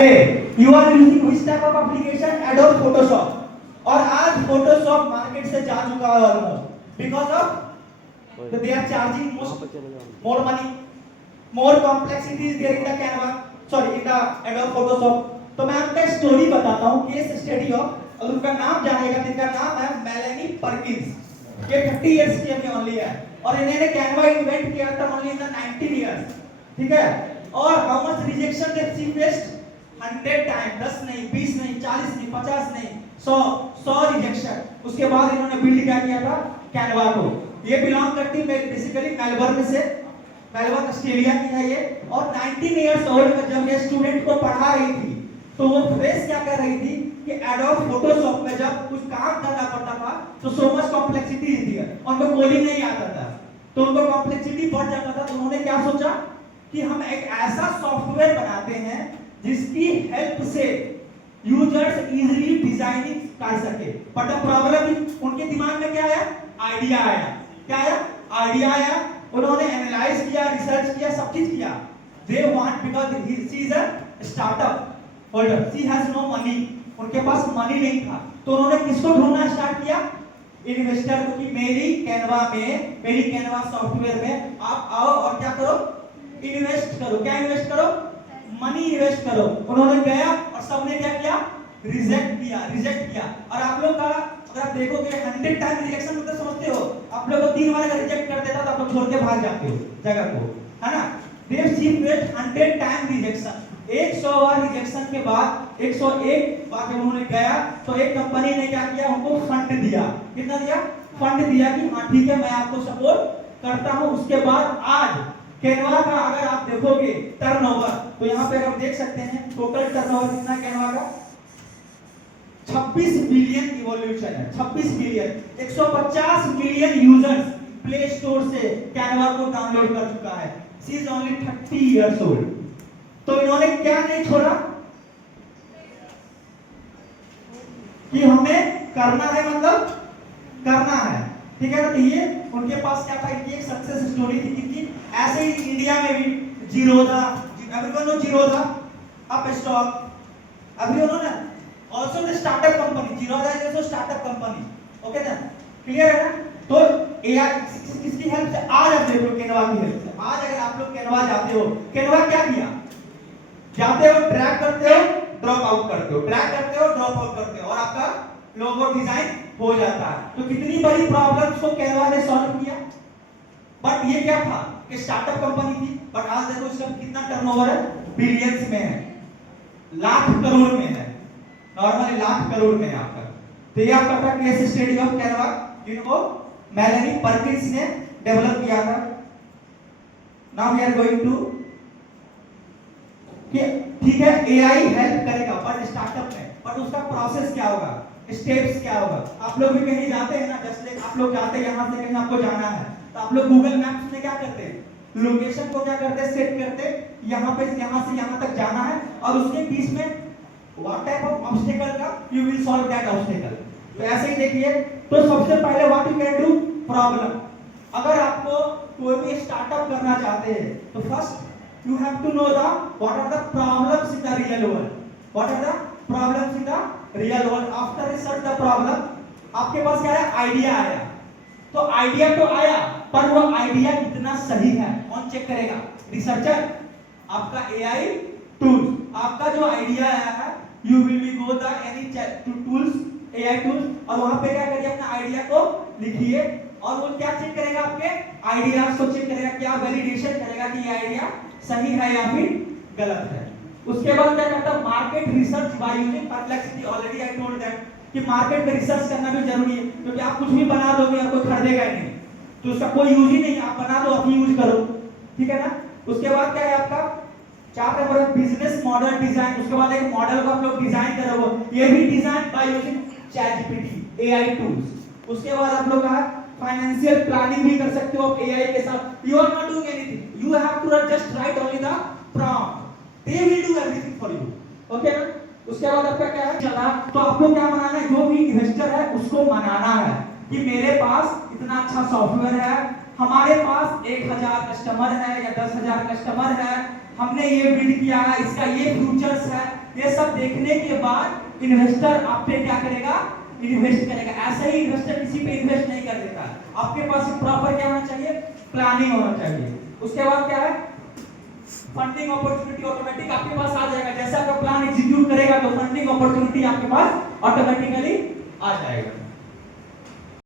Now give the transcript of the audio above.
You are using which type of application? Adobe Photoshop. और आज Photoshop market से जा चुका है almost because of they are charging more money, more complexity is there in the Canva, sorry in the Adobe Photoshop. तो मैं आपको एक स्टोरी बताता हूँ, केस स्टडी ऑफ, और उनका नाम जानेगा जिनका नाम है मेलेनी परकिंस। ये 30 इयर्स की अभी ओनली है और इन्होंने कैनवा इन्वेंट किया था ओनली इन द 19 इयर्स, ठीक है। और how much rejection they she faced 100 time, 10 नहीं, 20 नहीं, 40 नहीं, 50 नहीं, 100 रिजेक्शन। उसके बाद इन्होंने बिल्ड क्या किया था कैनवा को। ये बिलोंग करती है बेसिकली मेलबर्न से, मेलबर्न ऑस्ट्रेलिया की है ये। और 19 इयर्स ओल्ड में जब ये स्टूडेंट को पढ़ा रही थी तो वो फेस क्या कर रही थी कि एडोब फोटोशॉप में जब कुछ काम करना पड़ता था तो सो मच कॉम्प्लेक्सिटी थी और उनको कोडिंग नहीं आता था, तो उनको कॉम्प्लेक्सिटी बढ़ जाता था। तो उन्होंने क्या सोचा कि हम एक ऐसा सॉफ्टवेयर बनाते हैं जिसकी हेल्प से यूजर्स इजीली डिजाइनिंग कर सके। बट द प्रॉब्लम उनके दिमाग में क्या आया? आइडिया आया। क्या आया? आइडिया आया। उन्होंने एनालाइज किया, रिसर्च किया, सब चीज किया। They want because she is a startup holder, she has no money, उनके पास मनी नहीं था। तो उन्होंने किसको ढूंढना स्टार्ट किया? इन्वेस्टर को, कि मेरी कैनवा में, मेरी कैनवा सॉफ्टवेयर में आप आओ और क्या करो? इन्वेस्ट करो। क्या इन्वेस्ट करो? मनी इन्वेस्ट करो। उन्होंने गया और सबने क्या किया? रिजेक्ट किया। और आप लोग का अगर आप देखोगे 100 टाइम रिजेक्शन मतलब समझते हो, आप लोग को 3 बार अगर रिजेक्ट कर देता तो आप लोग छोड़ के भाग जाते हो जगह को, है ना। दे सीन वेट 100 टाइम रिजेक्शन, 100 बार रिजेक्शन के बाद 101 बार जब उन्होंने गया तो एक कंपनी ने क्या किया? उनको फंड दिया। कितना दिया? फंड दिया कि हाँ ठीक है मैं आपको सपोर्ट करता हूं। उसके बाद आज कैनवा का अगर आप देखोगे टर्नओवर, तो यहाँ पे आप देख सकते हैं टोटल टर्नओवर कितना कैनवा का? 26 बिलियन इवोल्यूशन है, 26 billion. 150 million users play store से कैनवा को डाउनलोड कर चुका है। She is only 30 years old. तो इन्होंने क्या नहीं छोड़ा कि हमें करना है, मतलब करना है, ठीक है ना। तो ये उनके पास क्या था? इनकी एक सक्सेस स्टोरी थी कि ऐसे ही इंडिया में भी Zerodha, everyone know Zerodha, Upstox, everyone know, also the startup company, Zerodha is also startup company, okay ना, क्लियर है ना। तो एआई किसकी हेल्प से? आज आप देख लो कैनवा की हेल्प से। आज अगर आप लोग कैनवा जाते हो, कैनवा क्या किया? जाते हो, ड्रैग करते हो, ड्रॉप आउट करते हो, ड्रैग करते हो, ड्रॉप आउट करते हो और आपका लोगो डिजाइन हो जाता है। तो कितनी बड़ी प्रॉब्लम्स को कैनवा ने सॉल्व किया। बट ये क्या था कि स्टार्टअप कंपनी थी, बट आज देखो इसका कितना टर्नओवर है? बिलियंस में है, लाख करोड़ में है, नॉर्मली लाख करोड़ में है आपका। तो ये आपका था केस स्टडी ऑफ कैनवा, जिनको मेलेनी परकिंस ने डेवलप किया था। Now we are going to कि ठीक है एआई हेल्प करेगा बट स्टार्टअप में, बट उसका प्रोसेस क्या होगा, स्टेप्स क्या होगा। आप लोग भी कहीं जाते हैं ना, जैसे आप लोग जाते हैं यहाँ से कहीं आपको जाना है तो आप लोग गूगल मैप्स में क्या करते हैं? लोकेशन को क्या करते हैं? सेट करते हैं, यहाँ पे यहाँ से यहाँ तक जाना है और उसके बीच में व्हाट टाइप ऑफ ऑब्स्टेकल का you will solve that obstacle. तो ऐसे ही देखिए, तो सबसे पहले what you can do? Problem. अगर आपको कोई भी स्टार्टअप करना चाहते हैं तो first you have to know the what are the problems in the real world, what are the problems in the real world. After research the problem, आपके पास क्या है? आइडिया आया। तो आइडिया तो आया, पर वो आइडिया कितना सही है कौन चेक करेगा? रिसर्चर, आपका एआई टूल। आपका जो आइडिया आया है you will be go the any tools, AI tools, और वहां पे क्या करिए? अपना आइडिया को लिखिए और वो क्या चेक करेगा? आपके आइडियाज को चेक करेगा, क्या वैलिडेशन करेगा कि ये आइडिया सही है या फिर गलत है। उसके बाद क्या करता है? Market research by using perplexity. Already I told that कि मार्केट में रिसर्च करना भी जरूरी है, क्योंकि आप कुछ भी बना दोगे और कोई खरीदेगा ही नहीं तो उसका कोई यूज ही नहीं। आप बना दो, आप यूज करो, ठीक है ना। उसके बाद क्या है आपका? 4 नंबर बिजनेस मॉडल डिजाइन। उसके बाद एक मॉडल को आप लोग डिजाइन करोगे, ये भी design by using ChatGPT, AI tools. उसके बाद आप लोग का फाइनेंशियल प्लानिंग भी कर सकते हो आप एआई के साथ। You are not doing anything, you have to just write only the prompt, they will do everything for you, okay ना। उसके बाद आपका क्या है? चला तो आपको क्या बनाना है? जो भी इन्वेस्टर है उसको मनाना है कि मेरे पास इतना अच्छा सॉफ्टवेयर है, हमारे पास 1000 कस्टमर है या 10,000 कस्टमर है, हमने ये बिल्ड किया है, इसका ये फीचर्स है, देखने के बाद इन्वेस्टर आप पे क्या करेगा, इन्वेस्ट करेगा। ऐसा ही इन्वेस्टर किसी पे इन्वेस्ट नहीं कर देता। आपके पास प्रॉपर क्या होना चाहिए, प्लानिंग होना चाहिए। उसके बाद क्या है, फंडिंग अपॉर्चुनिटी ऑटोमेटिक आपके पास आ जाएगा। जैसे आपका प्लान एग्जीक्यूट करेगा तो फंडिंग अपॉर्चुनिटी आपके पास ऑटोमेटिकली आ जाएगा।